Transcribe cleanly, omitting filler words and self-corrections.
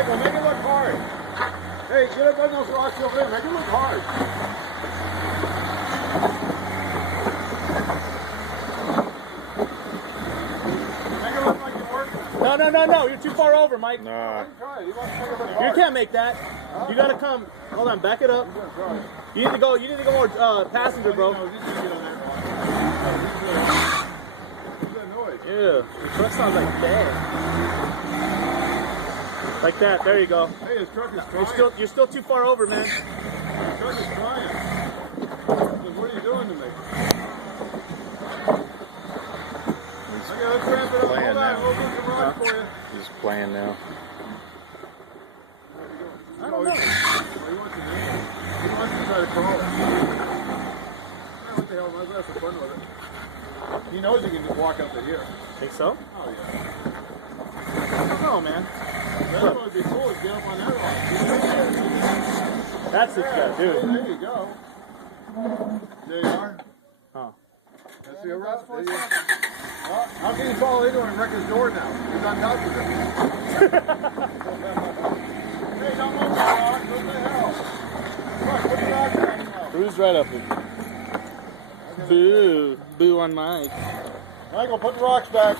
Michael, make it look hard. Hey, get up on those rocks over there. Make it look hard. Make it look like you're working. No. You're too far over, Mike. Nah. You You can't make that. You gotta come. Hold on, back it up. You need to go. You need to go more passenger, bro. Yeah, the truck sounds like dead. Like that. There you go. Hey, his truck is crying. You're still too far over, man. His truck is crying. What are you doing to me? Okay, let's ramp it up. Playing Hold on, now. we'll do some rocks for you. He's playing now. I don't know. He wants to name it. He wants to try to crawl it. What the hell? Let's have some fun with it. He knows he can just walk up to here. Think so? Oh, yeah. I don't know, man. That would be cool. Get up on that rock. That's it, Yeah, dude. there you go. There you are. Oh. That's your rock. There you go. Well, how can he fall into it and wreck his door now? He's on top of it. Hey, don't move the rock. What the hell? Look, put the rock down now. Drew's right up here. Boo. Boo on Mike. Michael, put the rocks back.